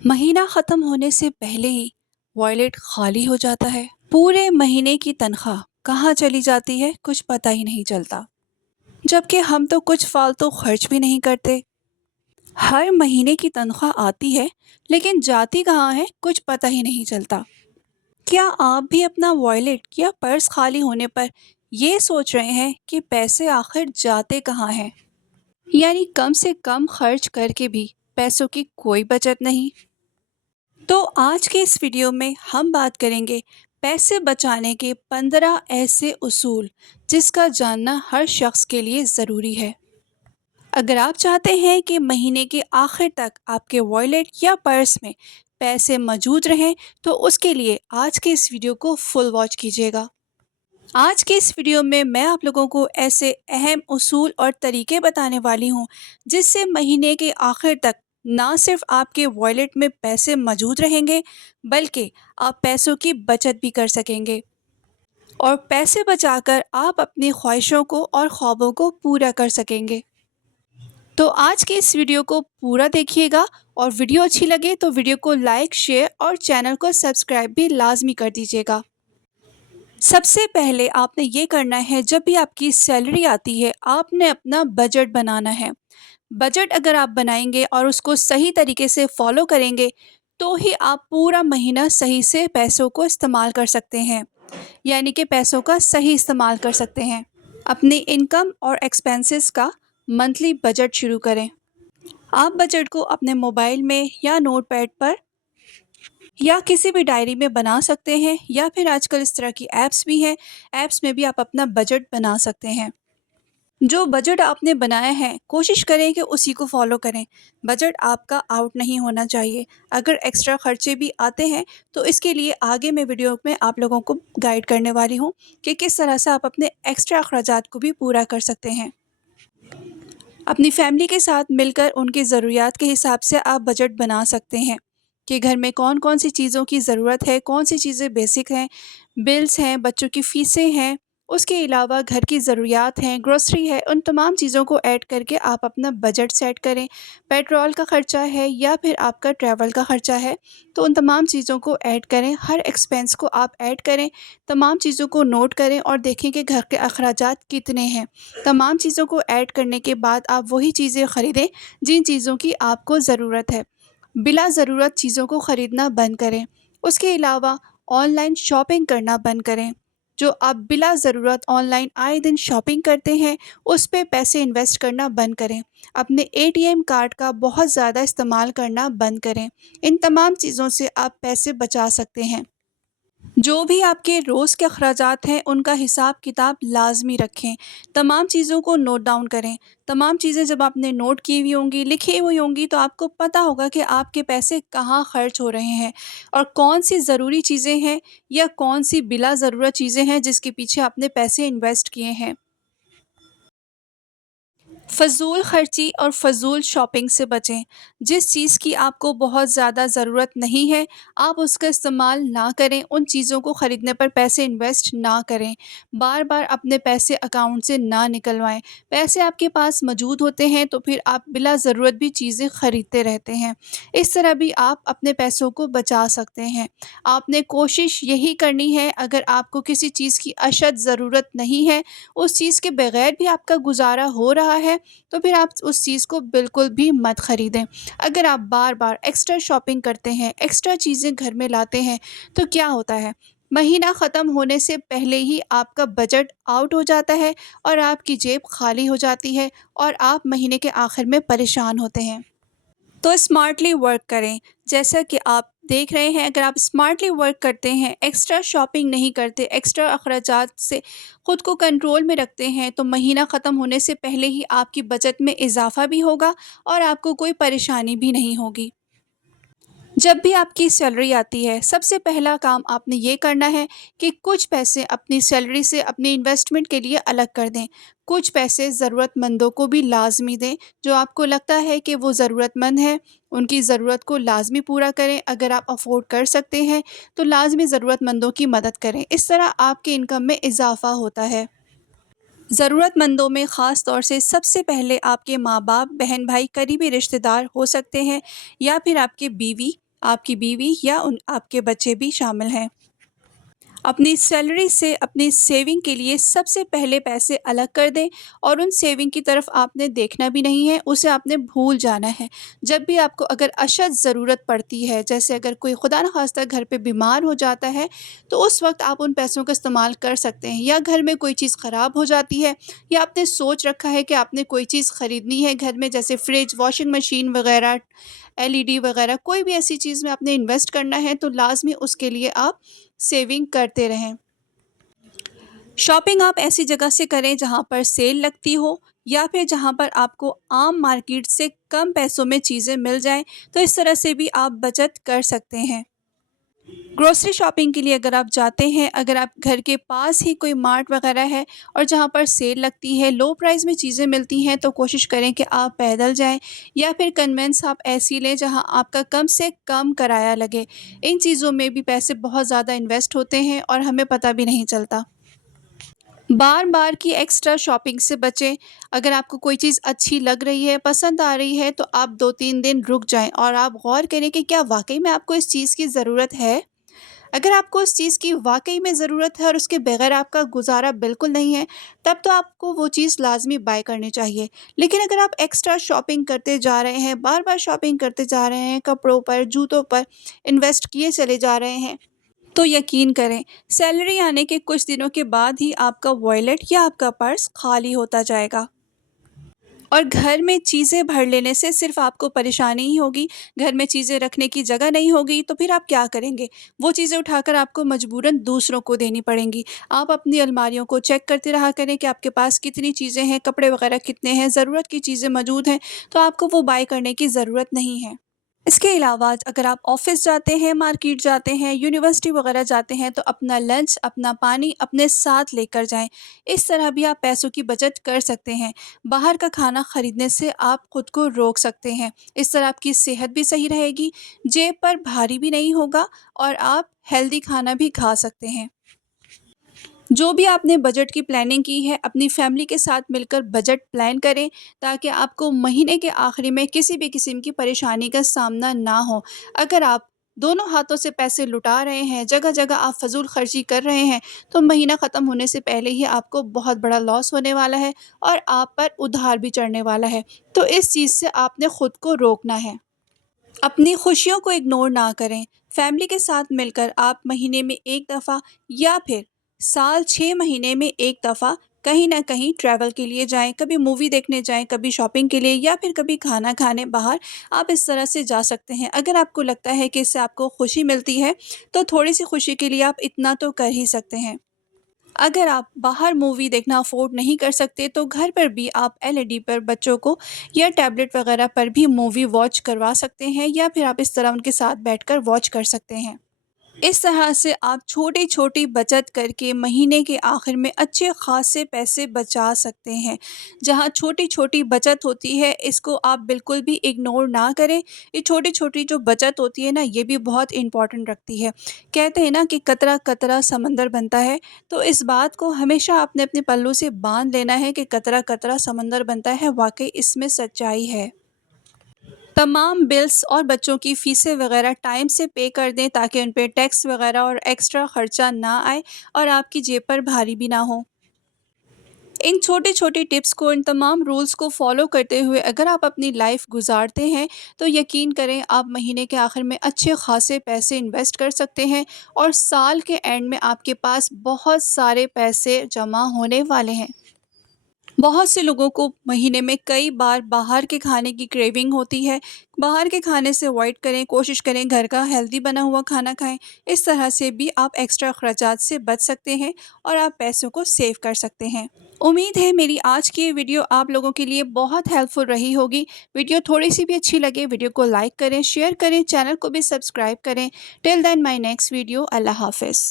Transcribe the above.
महीना ख़त्म होने से पहले ही वॉलेट खाली हो जाता है। पूरे महीने की तनख्वाह कहाँ चली जाती है कुछ पता ही नहीं चलता। जबकि हम तो कुछ फालतू खर्च भी नहीं करते। हर महीने की तनख्वाह आती है लेकिन जाती कहाँ है कुछ पता ही नहीं चलता। क्या आप भी अपना वॉलेट या पर्स खाली होने पर ये सोच रहे हैं कि पैसे आखिर जाते कहाँ हैं? यानी कम से कम खर्च करके भी पैसों की कोई बचत नहीं। तो आज के इस वीडियो में हम बात करेंगे पैसे बचाने के 15 ऐसे उसूल जिसका जानना हर शख्स के लिए ज़रूरी है। अगर आप चाहते हैं कि महीने के आखिर तक आपके वॉलेट या पर्स में पैसे मौजूद रहें तो उसके लिए आज के इस वीडियो को फुल वॉच कीजिएगा। आज के इस वीडियो में मैं आप लोगों को ऐसे अहम उसूल और तरीके बताने वाली हूँ जिससे महीने के आखिर तक ना सिर्फ आपके वॉलेट में पैसे मौजूद रहेंगे बल्कि आप पैसों की बचत भी कर सकेंगे और पैसे बचाकर आप अपनी ख्वाहिशों को और ख्वाबों को पूरा कर सकेंगे। तो आज के इस वीडियो को पूरा देखिएगा और वीडियो अच्छी लगे तो वीडियो को लाइक, शेयर और चैनल को सब्सक्राइब भी लाजमी कर दीजिएगा। सबसे पहले आपने ये करना है, जब भी आपकी सैलरी आती है आपने अपना बजट बनाना है। बजट अगर आप बनाएंगे और उसको सही तरीके से फॉलो करेंगे तो ही आप पूरा महीना सही से पैसों को इस्तेमाल कर सकते हैं, यानी कि पैसों का सही इस्तेमाल कर सकते हैं। अपनी इनकम और एक्सपेंसेस का मंथली बजट शुरू करें। आप बजट को अपने मोबाइल में या नोट पैड पर या किसी भी डायरी में बना सकते हैं, या फिर आजकल इस तरह की ऐप्स भी हैं, ऐप्स में भी आप अपना बजट बना सकते हैं। जो बजट आपने बनाया है कोशिश करें कि उसी को फॉलो करें। बजट आपका आउट नहीं होना चाहिए। अगर एक्स्ट्रा खर्चे भी आते हैं तो इसके लिए आगे मैं वीडियो में आप लोगों को गाइड करने वाली हूँ कि किस तरह से आप अपने एक्स्ट्रा अखराजात को भी पूरा कर सकते हैं। अपनी फैमिली के साथ मिलकर उनकी ज़रूरियात के हिसाब से आप बजट बना सकते हैं कि घर में कौन कौन सी चीज़ों की ज़रूरत है, कौन सी चीज़ें बेसिक हैं, बिल्स हैं, बच्चों की फ़ीसें हैं, उसके अलावा घर की ज़रूरियात हैं, ग्रोसरी है, उन तमाम चीज़ों को ऐड करके आप अपना बजट सेट करें। पेट्रोल का ख़र्चा है या फिर आपका ट्रैवल का ख़र्चा है, तो उन तमाम चीज़ों को ऐड करें। हर एक्सपेंस को आप ऐड करें, तमाम चीज़ों को नोट करें और देखें कि घर के अखराजात कितने हैं। तमाम चीज़ों को ऐड करने के बाद आप वही चीज़ें ख़रीदें जिन चीज़ों की आपको ज़रूरत है। बिला ज़रूरत चीज़ों को ख़रीदना बंद करें। उसके अलावा ऑनलाइन शॉपिंग करना बंद करें। जो आप बिला ज़रूरत ऑनलाइन आए दिन शॉपिंग करते हैं उस पे पैसे इन्वेस्ट करना बंद करें। अपने एटीएम कार्ड का बहुत ज़्यादा इस्तेमाल करना बंद करें। इन तमाम चीज़ों से आप पैसे बचा सकते हैं। जो भी आपके रोज़ के अखराजात हैं उनका हिसाब किताब लाजमी रखें। तमाम चीज़ों को नोट डाउन करें। तमाम चीज़ें जब आपने नोट की हुई होंगी, लिखी हुई होंगी, तो आपको पता होगा कि आपके पैसे कहाँ खर्च हो रहे हैं और कौन सी ज़रूरी चीज़ें हैं या कौन सी बिला ज़रूरत चीज़ें हैं जिसके पीछे आपने पैसे इन्वेस्ट किए हैं। फ़ज़ूल ख़र्ची और फ़ज़ूल शॉपिंग से बचें। जिस चीज़ की आपको बहुत ज़्यादा ज़रूरत नहीं है, आप उसका इस्तेमाल ना करें, उन चीज़ों को ख़रीदने पर पैसे इन्वेस्ट ना करें। बार-बार अपने पैसे अकाउंट से ना निकलवाएँ। पैसे आपके पास मौजूद होते हैं तो फिर आप बिला ज़रूरत भी चीज़ें ख़रीदते रहते हैं। इस तरह भी आप अपने पैसों को बचा सकते हैं। आपने कोशिश यही करनी है, अगर आपको किसी चीज़ की अशद ज़रूरत नहीं है, उस चीज़ के बगैर भी आपका गुज़ारा हो रहा है, तो फिर आप उस चीज़ को बिल्कुल भी मत ख़रीदें। अगर आप बार-बार एक्स्ट्रा शॉपिंग करते हैं, एक्स्ट्रा चीज़ें घर में लाते हैं, तो क्या होता है? महीना ख़त्म होने से पहले ही आपका बजट आउट हो जाता है और आपकी जेब खाली हो जाती है और आप महीने के आखिर में परेशान होते हैं। तो स्मार्टली वर्क करें। जैसा कि आप देख रहे हैं, अगर आप स्मार्टली वर्क करते हैं, एक्स्ट्रा शॉपिंग नहीं करते, एक्स्ट्रा अखराजात से ख़ुद को कंट्रोल में रखते हैं, तो महीना ख़त्म होने से पहले ही आपकी बचत में इजाफ़ा भी होगा और आपको कोई परेशानी भी नहीं होगी। जब भी आपकी सैलरी आती है सबसे पहला काम आपने ये करना है कि कुछ पैसे अपनी सैलरी से अपनी इन्वेस्टमेंट के लिए अलग कर दें। कुछ पैसे ज़रूरतमंदों को भी लाजमी दें। जो आपको लगता है कि वो ज़रूरतमंद है, उनकी ज़रूरत को लाजमी पूरा करें। अगर आप अफोर्ड कर सकते हैं तो लाजमी ज़रूरतमंदों की मदद करें। इस तरह आपके इनकम में इजाफ़ा होता है। ज़रूरतमंदों में ख़ास तौर से सबसे पहले आपके माँ बाप, बहन भाई, करीबी रिश्तेदार हो सकते हैं, या फिर आपकी बीवी آپ کی بیوی یا آپ کے بچے بھی شامل ہیں۔ اپنی سیلری سے اپنی سیونگ کے لیے سب سے پہلے پیسے الگ کر دیں، اور ان سیونگ کی طرف آپ نے دیکھنا بھی نہیں ہے، اسے آپ نے بھول جانا ہے۔ جب بھی آپ کو اگر اشد ضرورت پڑتی ہے، جیسے اگر کوئی خدا نخواستہ گھر پہ بیمار ہو جاتا ہے، تو اس وقت آپ ان پیسوں کا استعمال کر سکتے ہیں، یا گھر میں کوئی چیز خراب ہو جاتی ہے، یا آپ نے سوچ رکھا ہے کہ آپ نے کوئی چیز خریدنی ہے گھر میں، جیسے فریج، واشنگ مشین وغیرہ، LED وغیرہ، کوئی بھی ایسی چیز میں آپ نے انویسٹ کرنا ہے، تو لازمی اس کے لیے آپ سیونگ کرتے رہیں۔ شاپنگ آپ ایسی جگہ سے کریں جہاں پر سیل لگتی ہو، یا پھر جہاں پر آپ کو عام مارکیٹ سے کم پیسوں میں چیزیں مل جائیں، تو اس طرح سے بھی آپ بچت کر سکتے ہیں۔ گروسری شاپنگ کے لیے اگر آپ جاتے ہیں، اگر آپ گھر کے پاس ہی کوئی مارٹ وغیرہ ہے اور جہاں پر سیل لگتی ہے، لو پرائز میں چیزیں ملتی ہیں، تو کوشش کریں کہ آپ پیدل جائیں، یا پھر کنوینس آپ ایسی لیں جہاں آپ کا کم سے کم کرایہ لگے۔ ان چیزوں میں بھی پیسے بہت زیادہ انویسٹ ہوتے ہیں اور ہمیں پتہ بھی نہیں چلتا۔ بار بار کی ایکسٹرا شاپنگ سے بچیں۔ اگر آپ کو کوئی چیز اچھی لگ رہی ہے، پسند آ رہی ہے، تو آپ 2-3 دن رک جائیں اور آپ غور کریں کہ کیا واقعی میں آپ کو اس چیز کی ضرورت ہے۔ اگر آپ کو اس چیز کی واقعی میں ضرورت ہے اور اس کے بغیر آپ کا گزارا بالکل نہیں ہے، تب تو آپ کو وہ چیز لازمی بائی کرنی چاہیے۔ لیکن اگر آپ ایکسٹرا شاپنگ کرتے جا رہے ہیں، بار بار شاپنگ کرتے جا رہے ہیں، کپڑوں پر، جوتوں پر انویسٹ کیے چلے جا رہے ہیں، تو یقین کریں سیلری آنے کے کچھ دنوں کے بعد ہی آپ کا والیٹ یا آپ کا پرس خالی ہوتا جائے گا، اور گھر میں چیزیں بھر لینے سے صرف آپ کو پریشانی ہی ہوگی۔ گھر میں چیزیں رکھنے کی جگہ نہیں ہوگی، تو پھر آپ کیا کریں گے؟ وہ چیزیں اٹھا کر آپ کو مجبوراً دوسروں کو دینی پڑیں گی۔ آپ اپنی الماریوں کو چیک کرتے رہا کریں کہ آپ کے پاس کتنی چیزیں ہیں، کپڑے وغیرہ کتنے ہیں، ضرورت کی چیزیں موجود ہیں، تو آپ کو وہ بائی کرنے کی ضرورت نہیں ہے۔ اس کے علاوہ اگر آپ آفس جاتے ہیں، مارکیٹ جاتے ہیں، یونیورسٹی وغیرہ جاتے ہیں، تو اپنا لنچ، اپنا پانی اپنے ساتھ لے کر جائیں۔ اس طرح بھی آپ پیسوں کی بچت کر سکتے ہیں۔ باہر کا کھانا خریدنے سے آپ خود کو روک سکتے ہیں۔ اس طرح آپ کی صحت بھی صحیح رہے گی، جیب پر بھاری بھی نہیں ہوگا، اور آپ ہیلدی کھانا بھی کھا سکتے ہیں۔ جو بھی آپ نے بجٹ کی پلاننگ کی ہے، اپنی فیملی کے ساتھ مل کر بجٹ پلان کریں، تاکہ آپ کو مہینے کے آخری میں کسی بھی قسم کی پریشانی کا سامنا نہ ہو۔ اگر آپ دونوں ہاتھوں سے پیسے لٹا رہے ہیں، جگہ جگہ آپ فضول خرچی کر رہے ہیں، تو مہینہ ختم ہونے سے پہلے ہی آپ کو بہت بڑا لاس ہونے والا ہے، اور آپ پر ادھار بھی چڑھنے والا ہے۔ تو اس چیز سے آپ نے خود کو روکنا ہے۔ اپنی خوشیوں کو اگنور نہ کریں۔ فیملی کے ساتھ مل کر آپ مہینے میں ایک دفعہ، یا پھر سال 6 مہینے میں ایک دفعہ کہیں نہ کہیں ٹریول کے لیے جائیں، کبھی مووی دیکھنے جائیں، کبھی شاپنگ کے لیے، یا پھر کبھی کھانا کھانے باہر۔ آپ اس طرح سے جا سکتے ہیں۔ اگر آپ کو لگتا ہے کہ اس سے آپ کو خوشی ملتی ہے، تو تھوڑی سی خوشی کے لیے آپ اتنا تو کر ہی سکتے ہیں۔ اگر آپ باہر مووی دیکھنا افورڈ نہیں کر سکتے، تو گھر پر بھی آپ LED پر بچوں کو یا ٹیبلٹ وغیرہ پر بھی مووی واچ کروا سکتے ہیں، یا پھر آپ اس طرح ان کے ساتھ بیٹھ کر واچ کر سکتے ہیں۔ اس طرح سے آپ چھوٹی چھوٹی بچت کر کے مہینے کے آخر میں اچھے خاصے پیسے بچا سکتے ہیں۔ جہاں چھوٹی چھوٹی بچت ہوتی ہے، اس کو آپ بالکل بھی اگنور نہ کریں۔ یہ چھوٹی چھوٹی جو بچت ہوتی ہے نا، یہ بھی بہت امپورٹنٹ رکھتی ہے۔ کہتے ہیں نا کہ قطرہ قطرہ سمندر بنتا ہے، تو اس بات کو ہمیشہ آپ نے اپنے پلوں سے باندھ لینا ہے کہ قطرہ قطرہ سمندر بنتا ہے، واقعی اس میں سچائی ہے۔ تمام بلز اور بچوں کی فیسیں وغیرہ ٹائم سے پے کر دیں، تاکہ ان پہ ٹیکس وغیرہ اور ایکسٹرا خرچہ نہ آئے اور آپ کی جیب پر بھاری بھی نہ ہو۔ ان چھوٹی چھوٹی ٹپس کو، ان تمام رولز کو فالو کرتے ہوئے اگر آپ اپنی لائف گزارتے ہیں، تو یقین کریں آپ مہینے کے آخر میں اچھے خاصے پیسے انویسٹ کر سکتے ہیں، اور سال کے اینڈ میں آپ کے پاس بہت سارے پیسے جمع ہونے والے ہیں۔ بہت سے لوگوں کو مہینے میں کئی بار باہر کے کھانے کی کریونگ ہوتی ہے۔ باہر کے کھانے سے اوائڈ کریں، کوشش کریں گھر کا ہیلدی بنا ہوا کھانا کھائیں۔ اس طرح سے بھی آپ ایکسٹرا اخراجات سے بچ سکتے ہیں، اور آپ پیسوں کو سیو کر سکتے ہیں۔ امید ہے میری آج کی یہ ویڈیو آپ لوگوں کے لیے بہت ہیلپ فل رہی ہوگی۔ ویڈیو تھوڑی سی بھی اچھی لگے، ویڈیو کو لائک کریں، شیئر کریں، چینل کو بھی سبسکرائب کریں۔ ٹل دین مائی نیکسٹ ویڈیو۔ اللہ حافظ۔